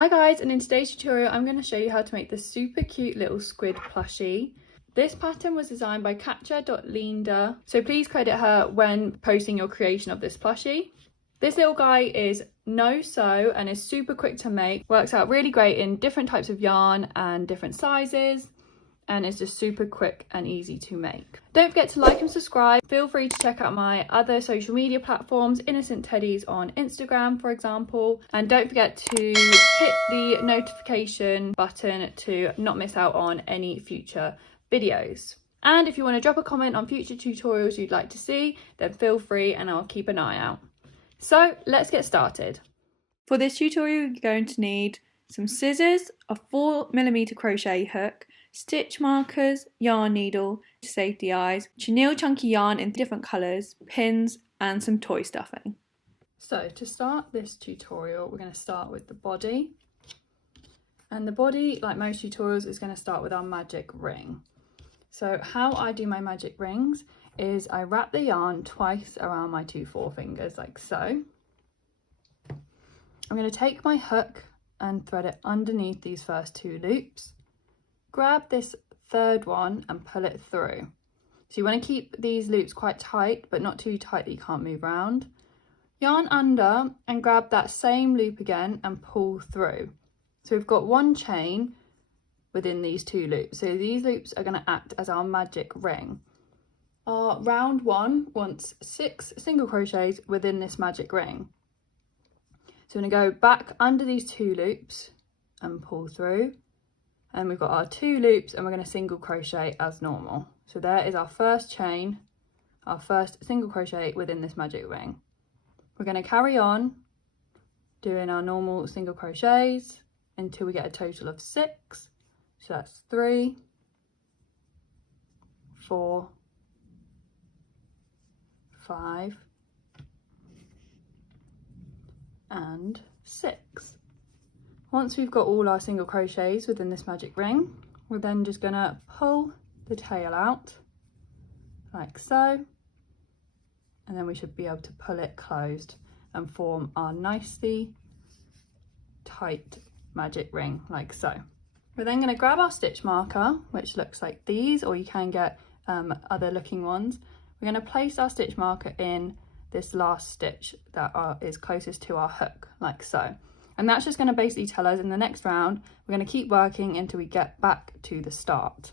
Hi guys, and in today's tutorial I'm going to show you how to make this super cute little squid plushie. This pattern was designed by Katja.Linda, so please credit her when posting your creation of this plushie. This little guy is no sew and is super quick to make, works out really great in different types of yarn and different sizes, and it's just super quick and easy to make. Don't forget to like and subscribe. Feel free to check out my other social media platforms, Innocent Teddies on Instagram, for example. And don't forget to hit the notification button to not miss out on any future videos. And if you want to drop a comment on future tutorials you'd like to see, then feel free and I'll keep an eye out. So let's get started. For this tutorial, you're going to need some scissors, a 4mm crochet hook, stitch markers, yarn needle, safety eyes, chenille chunky yarn in different colours, pins and some toy stuffing. So to start this tutorial, we're going to start with the body. And the body, like most tutorials, is going to start with our magic ring. So how I do my magic rings is I wrap the yarn twice around my 2 forefingers like so. I'm going to take my hook and thread it underneath these first 2 loops. Grab this third one and pull it through. So you want to keep these loops quite tight, but not too tight that you can't move around. Yarn under and grab that same loop again and pull through. So we've got 1 chain within these 2 loops. So these loops are going to act as our magic ring. Our round 1 wants 6 single crochets within this magic ring. So I'm going to go back under these 2 loops and pull through. And we've got our 2 loops and we're going to single crochet as normal. So there is our first chain, our first single crochet within this magic ring. We're going to carry on doing our normal single crochets until we get a total of 6. So that's 3, 4, 5 and 6. Once we've got all our single crochets within this magic ring, we're then just going to pull the tail out like so, and then we should be able to pull it closed and form our nicely tight magic ring like so. We're then going to grab our stitch marker, which looks like these, or you can get other looking ones. We're going to place our stitch marker in this last stitch that is closest to our hook like so. And that's just going to basically tell us in the next round, we're going to keep working until we get back to the start.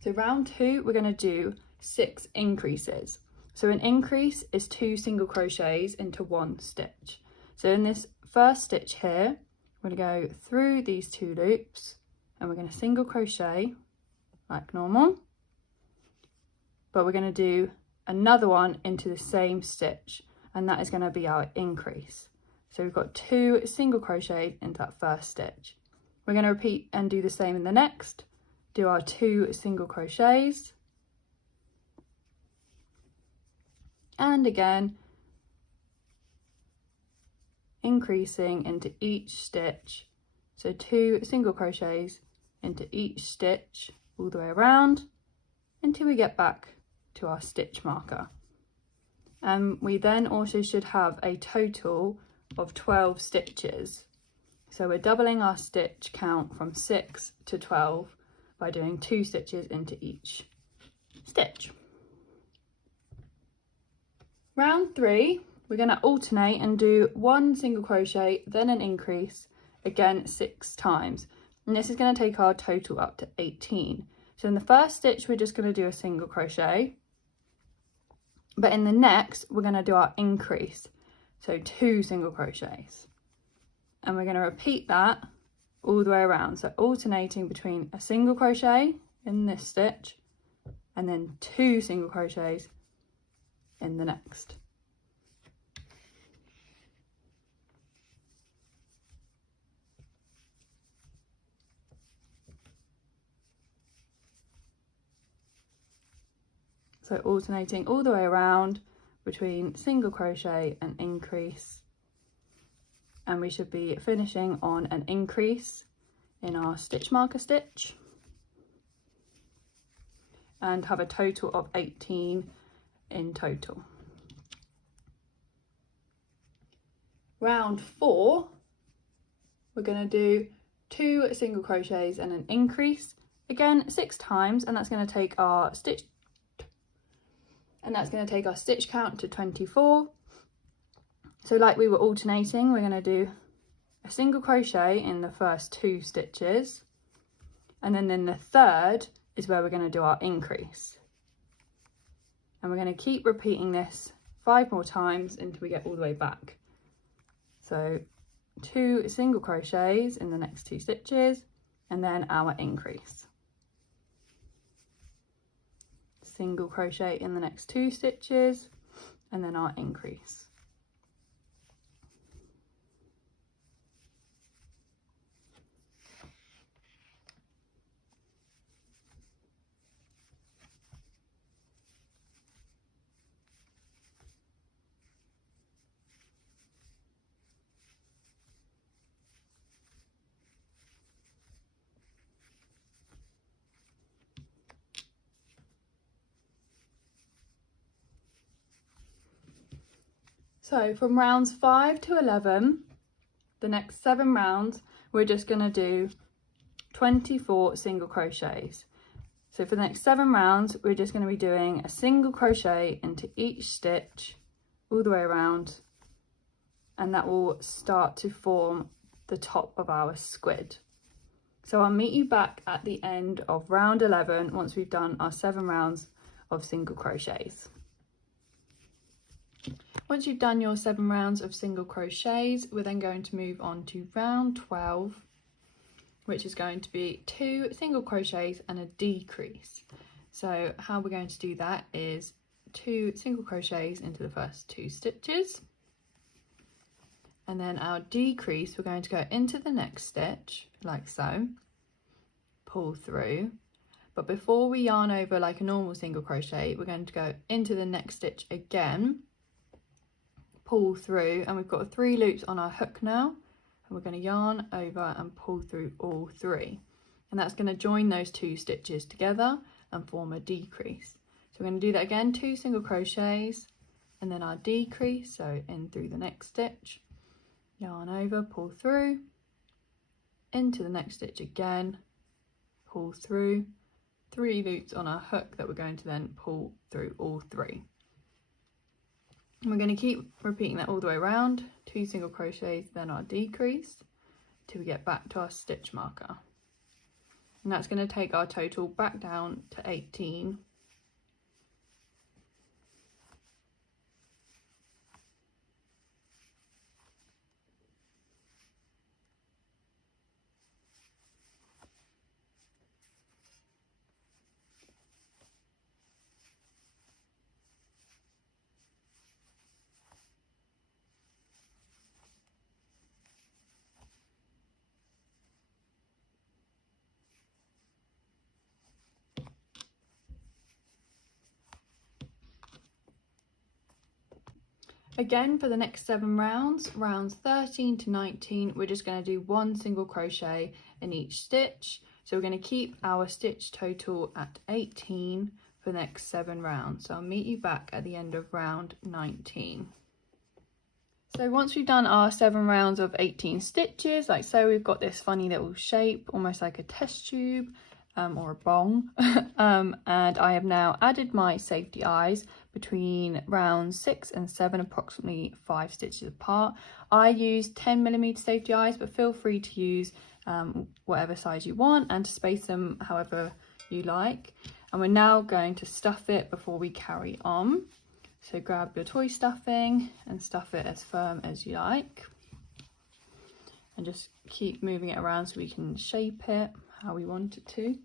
So round 2, we're going to do 6 increases. So an increase is 2 single crochets into 1 stitch. So in this first stitch here, we're going to go through these 2 loops and we're going to single crochet like normal. But we're going to do another one into the same stitch, and that is going to be our increase. So we've got 2 single crochets into that first stitch. We're going to repeat and do the same in the next. Do our 2 single crochets. And again, increasing into each stitch. So 2 single crochets into each stitch all the way around until we get back to our stitch marker. And we then also should have a total of 12 stitches. So we're doubling our stitch count from 6 to 12 by doing 2 stitches into each stitch. Round 3, we're going to alternate and do 1 single crochet, then an increase, again 6 times. And this is going to take our total up to 18. So in the first stitch, we're just going to do a single crochet. But in the next, we're going to do our increase. So 2 single crochets, and we're going to repeat that all the way around. So alternating between a single crochet in this stitch and then 2 single crochets in the next. So alternating all the way around between single crochet and increase, and we should be finishing on an increase in our stitch marker stitch and have a total of 18 in total. Round 4, we're going to do 2 single crochets and an increase, again 6 times, and that's going to take our stitch count to 24. So like we were alternating, we're going to do a single crochet in the first 2 stitches, and then in the third is where we're going to do our increase, and we're going to keep repeating this 5 more times until we get all the way back. So 2 single crochets in the next 2 stitches, and then our increase, single crochet in the next 2 stitches, and then our increase. So from rounds 5 to 11, the next 7 rounds, we're just going to do 24 single crochets. So for the next 7 rounds, we're just going to be doing a single crochet into each stitch all the way around, and that will start to form the top of our squid. So I'll meet you back at the end of round 11 once we've done our 7 rounds of single crochets. Once you've done your 7 rounds of single crochets, we're then going to move on to round 12, which is going to be 2 single crochets and a decrease. So how we're going to do that is 2 single crochets into the first 2 stitches, and then our decrease, we're going to go into the next stitch like so, pull through, but before we yarn over like a normal single crochet, we're going to go into the next stitch again, pull through, and we've got 3 loops on our hook now, and we're going to yarn over and pull through all 3, and that's going to join those 2 stitches together and form a decrease. So we're going to do that again, 2 single crochets and then our decrease, so in through the next stitch, yarn over, pull through, into the next stitch again, pull through, 3 loops on our hook that we're going to then pull through all 3. And we're going to keep repeating that all the way around, 2 single crochets, then our decrease, till we get back to our stitch marker. And that's going to take our total back down to 18. Again, for the next 7 rounds, rounds 13 to 19, we're just going to do 1 single crochet in each stitch. So we're going to keep our stitch total at 18 for the next 7 rounds. So I'll meet you back at the end of round 19. So once we've done our 7 rounds of 18 stitches, like so, we've got this funny little shape, almost like a test tube or a bong. And I have now added my safety eyes between rounds 6 and 7, approximately 5 stitches apart. I use 10mm safety eyes, but feel free to use whatever size you want and to space them however you like. And we're now going to stuff it before we carry on. So grab your toy stuffing and stuff it as firm as you like, and just keep moving it around so we can shape it how we want it to.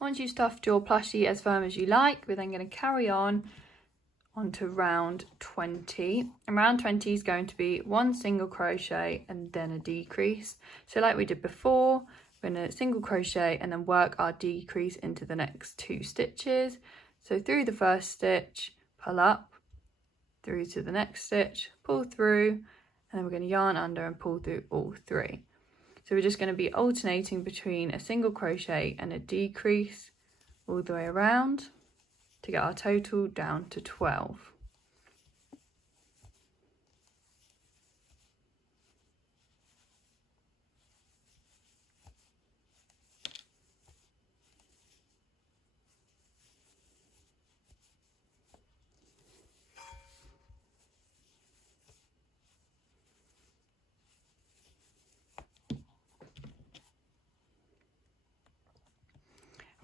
Once you've stuffed your plushie as firm as you like, we're then going to carry on onto round 20. And round 20 is going to be 1 single crochet and then a decrease. So like we did before, we're going to single crochet and then work our decrease into the next 2 stitches. So through the first stitch, pull up, through to the next stitch, pull through, and then we're going to yarn under and pull through all 3. So we're just going to be alternating between a single crochet and a decrease all the way around to get our total down to 12.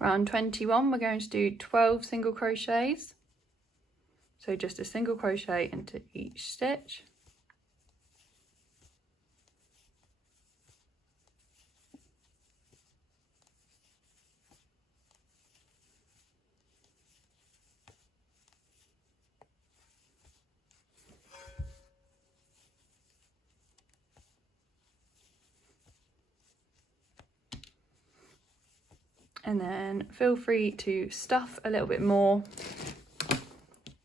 Round 21, we're going to do 12 single crochets. So just a single crochet into each stitch. And then feel free to stuff a little bit more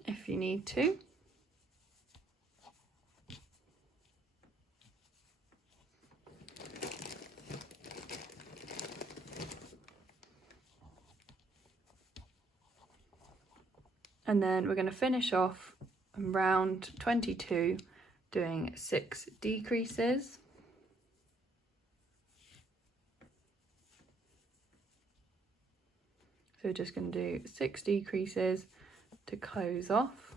if you need to. And then we're going to finish off in round 22 doing 6 decreases. So we're just going to do 6 decreases to close off.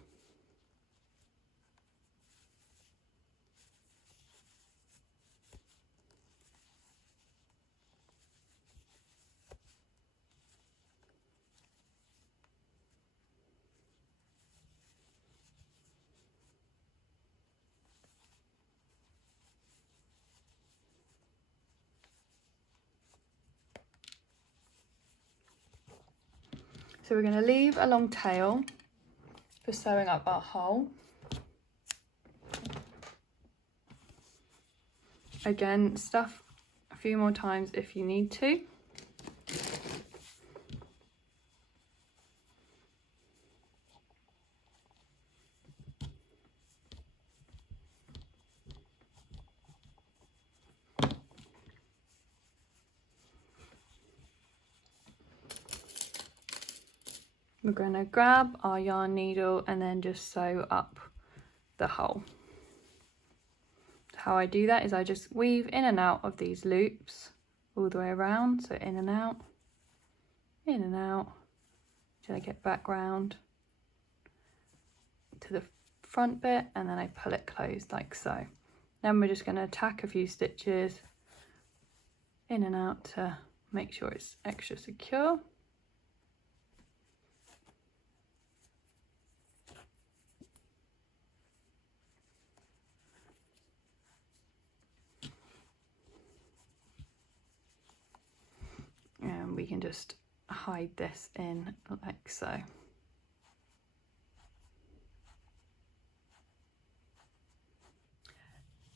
So we're going to leave a long tail for sewing up our hole. Again, stuff a few more times if you need to. We're going to grab our yarn needle and then just sew up the hole. How I do that is I just weave in and out of these loops all the way around. So in and out, till I get back round to the front bit, and then I pull it closed like so. Then we're just going to tack a few stitches in and out to make sure it's extra secure. And we can just hide this in like so.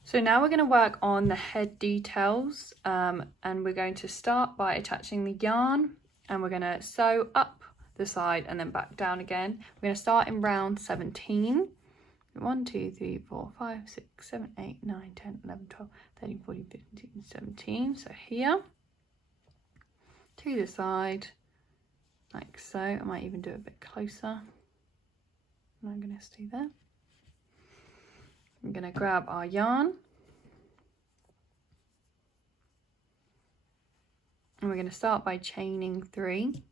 So now we're going to work on the head details, and we're going to start by attaching the yarn, and we're going to sew up the side and then back down again. We're going to start in round 17. 1, 2, 3, 4, 5, 6, 7, 8, 9, 10, 11, 12, 13, 14, 15, 17. So here. To the side, like so. I might even do it a bit closer. I'm going to stay there. I'm going to grab our yarn. And we're going to start by chaining 3.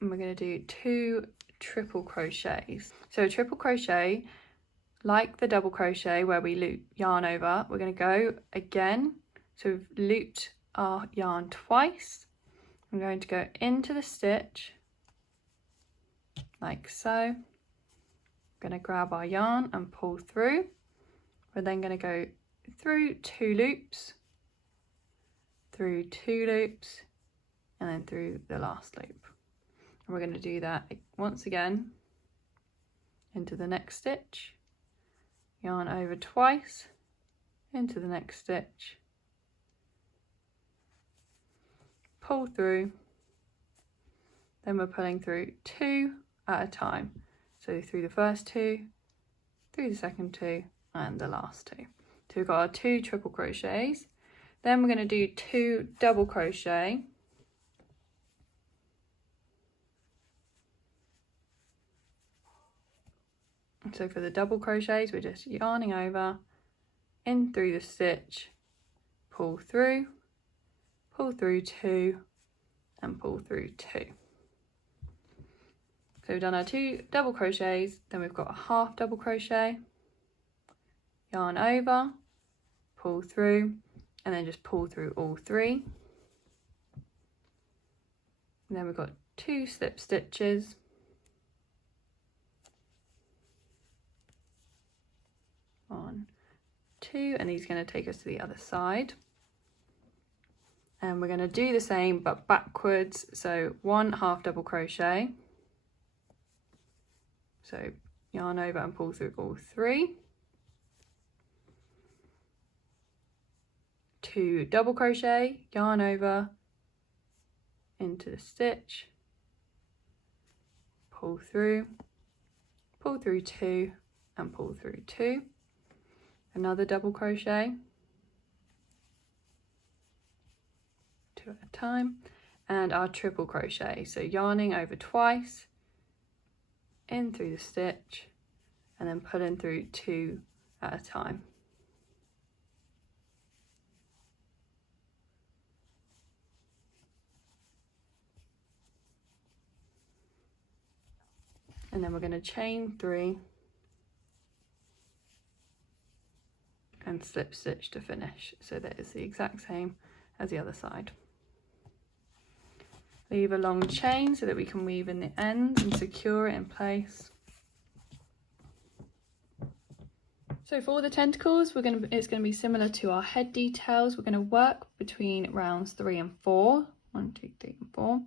And we're going to do 2 triple crochets. So a triple crochet, like the double crochet where we loop yarn over, we're going to go again. So we've looped our yarn twice. I'm going to go into the stitch like so. I'm going to grab our yarn and pull through. We're then going to go through 2 loops, through 2 loops, and then through the last loop. And we're going to do that once again into the next stitch. Yarn over twice, into the next stitch, pull through, then we're pulling through 2 at a time. So through the first 2, through the second 2, and the last 2. So we've got our 2 triple crochets. Then we're going to do 2 double crochet. So for the double crochets, we're just yarning over, in through the stitch, pull through 2, and pull through 2. So we've done our 2 double crochets, then we've got a half double crochet, yarn over, pull through, and then just pull through all 3. And then we've got 2 slip stitches. 1, 2, and these are going to take us to the other side. And we're going to do the same but backwards. So 1 half double crochet. So yarn over and pull through all 3. 2 double crochet, yarn over into the stitch, pull through 2 and pull through 2, another double crochet, 2 at a time, and our triple crochet. So yarning over twice, in through the stitch, and then pulling through 2 at a time. And then we're going to chain 3 and slip stitch to finish. So that is the exact same as the other side. Leave a long chain so that we can weave in the ends and secure it in place. So for the tentacles, it's going to be similar to our head details. We're going to work between rounds 3 and 4. 1, 2, 3 and 4,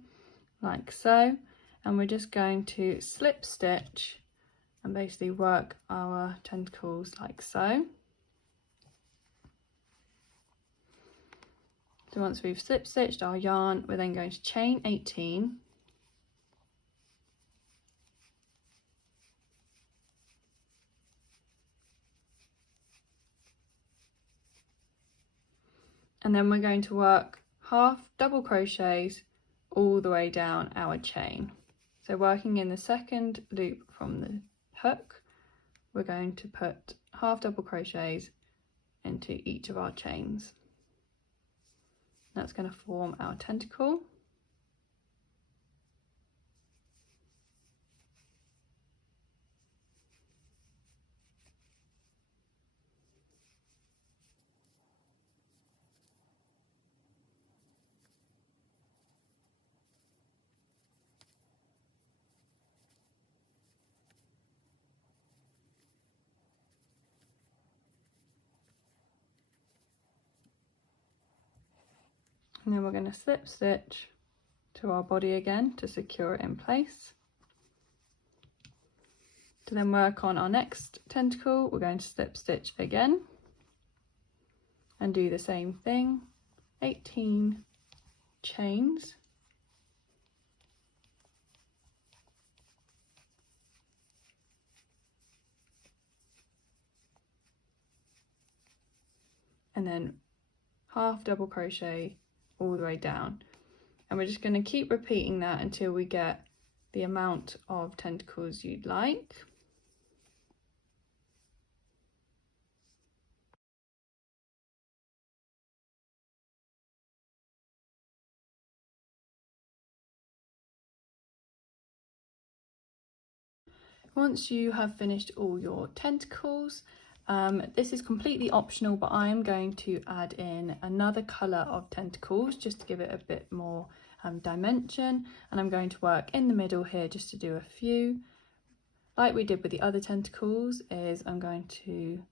like so. And we're just going to slip stitch and basically work our tentacles like so. So once we've slip stitched our yarn, we're then going to chain 18. And then we're going to work half double crochets all the way down our chain. So working in the second loop from the hook, we're going to put half double crochets into each of our chains. That's going to form our tentacle. And then we're going to slip stitch to our body again to secure it in place. To then work on our next tentacle, we're going to slip stitch again and do the same thing, 18 chains. And then half double crochet all the way down, and we're just going to keep repeating that until we get the amount of tentacles you'd like. Once you have finished all your tentacles, this is completely optional, but I am going to add in another colour of tentacles just to give it a bit more dimension, and I'm going to work in the middle here just to do a few. Like we did with the other tentacles, is I'm going to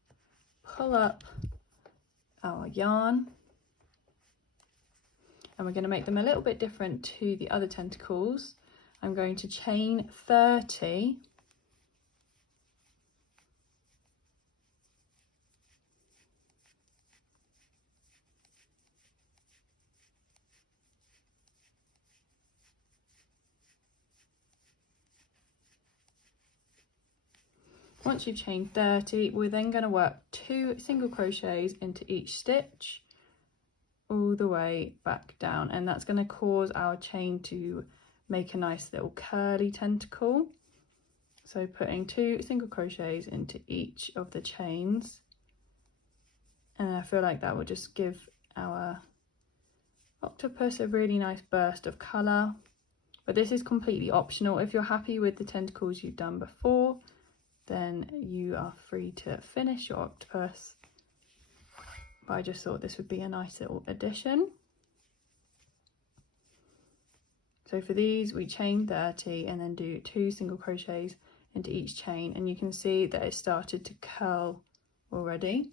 pull up our yarn, and we're going to make them a little bit different to the other tentacles. I'm going to chain 30 Once you've chained 30, we're then going to work 2 single crochets into each stitch all the way back down, and that's going to cause our chain to make a nice little curly tentacle. So putting 2 single crochets into each of the chains, and I feel like that will just give our octopus a really nice burst of colour. But this is completely optional. If you're happy with the tentacles you've done before, then you are free to finish your octopus but I just thought this would be a nice little addition. So for these we chain 30 and then do 2 single crochets into each chain, and you can see that it started to curl already.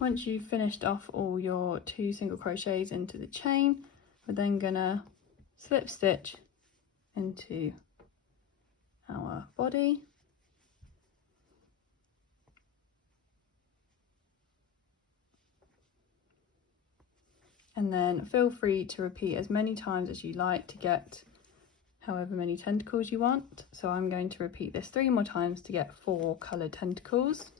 Once you've finished off all your 2 single crochets into the chain, we're then gonna slip stitch into our body. And then feel free to repeat as many times as you like to get however many tentacles you want. So I'm going to repeat this 3 more times to get 4 coloured tentacles.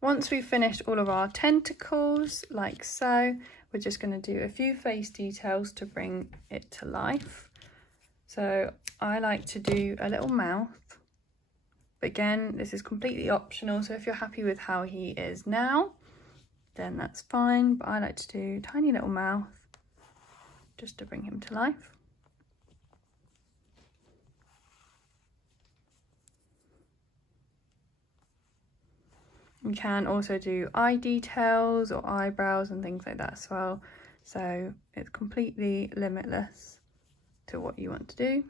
Once we've finished all of our tentacles, like so, we're just going to do a few face details to bring it to life. So I like to do a little mouth, but again, this is completely optional, so if you're happy with how he is now, then that's fine, but I like to do a tiny little mouth just to bring him to life. You can also do eye details or eyebrows and things like that as well. So it's completely limitless to what you want to do.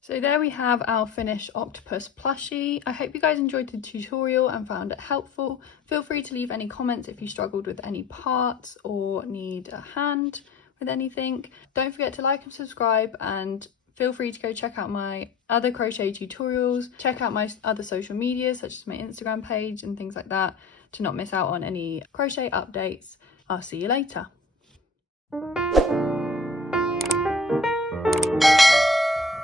So there we have our finished octopus plushie. I hope you guys enjoyed the tutorial and found it helpful. Feel free to leave any comments if you struggled with any parts or need a hand with anything. Don't forget to like and subscribe, and feel free to go check out my other crochet tutorials. Check out my other social medias such as my Instagram page and things like that to not miss out on any crochet updates. I'll see you later.